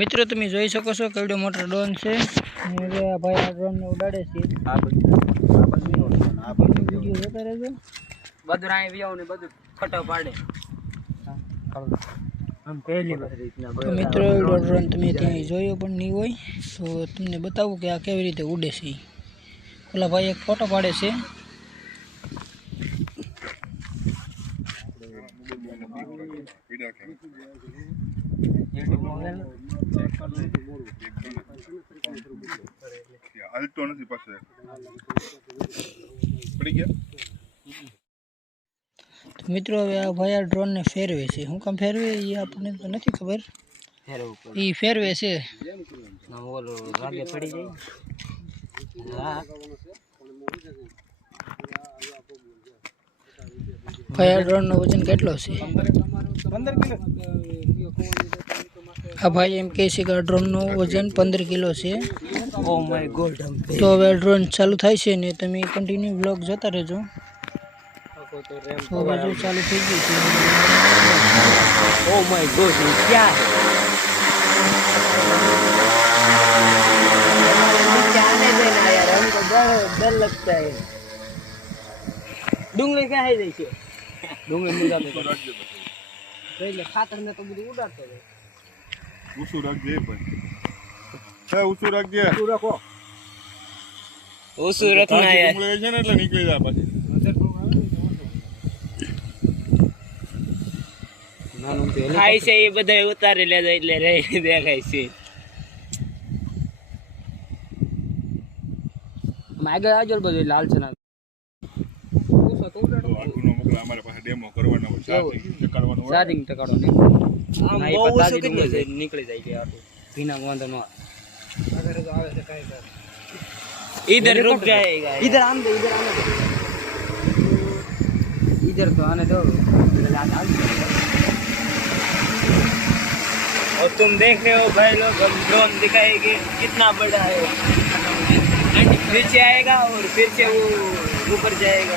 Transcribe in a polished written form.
મિત્રો તમે જોઈ શકો છો કેવડો મોટો ડ્રોન છે અને હવે આ ભાઈ આ ડ્રોન ને ઉડાડે છે આ બધું વિડિયો જોતા રહેજો બધું અહીં વિયાવ ને બધું ફટો પાડે આમ પહેલી વાર રીતના તો મિત્રો એવડો ડ્રોન તમે ત્યાં જોયો પણ નહીં હોય તો તમને બતાવું કે આ કેવી રીતે ઉડે છે ઓલા ભાઈ એક ફોટો પાડે છે હાલતો નથી પાસે પડી ગયા તો મિત્રો હવે આ ભાઈ આ ડ્રોન ને ફેરવે છે હું કામ ફેરવે એ આપણને તો નથી ખબર એ ફેરવે છે ઓલો રાગે પડી જાય ભાઈ આ ડ્રોન નો વજન કેટલો છે 15 કિલો આ ભાઈ એમ કહે છે કે આ ડ્રોન નું વજન 15 કિલો છે ઓ માય ગોડ તો હવે ડ્રોન ચાલુ થાય છે ને તમે કન્ટિન્યુ વ્લોગ જોતા રહેજો तो जो चालू થઈ ગઈ છે ઓ માય ગોડ ये क्या है जाने देना यार हमको डर लगता है डूंगरी क्या है देखिए डूंगरी मुर्गा पे पहले खातर में तो मुझे उड़ाते थे ऊसू रख दे भाई क्या ऊसू रख दे ऊसू रखो ऊसू रखना यार डूंगरी છે ને એટલે નીકળી જાય પછી ખાઈ છે એ બધા ઉતારી લેજો એટલે રહી દેખાય છે આગળ આવજો બધું લાલ છે ના આગળનો મોકલા અમારે પાસે ડેમો કરવાનો છે ટકાડવાનો હોય ચાર્જિંગ ટકાડો નહીં આમ બહુ ઓછું કેટલું છે નીકળી જાય કે આટલું ભીના વાંધો ન અગર તો આવે છે કાઈ કર इधर रुक जाएगा इधर आने दो इधर तो आने दो और तुम देख रहे हो भाई लोग हम ड्रोन दिखाएंगे कितना बड़ा है नीचे आएगा और फिर से वो ऊपर जाएगा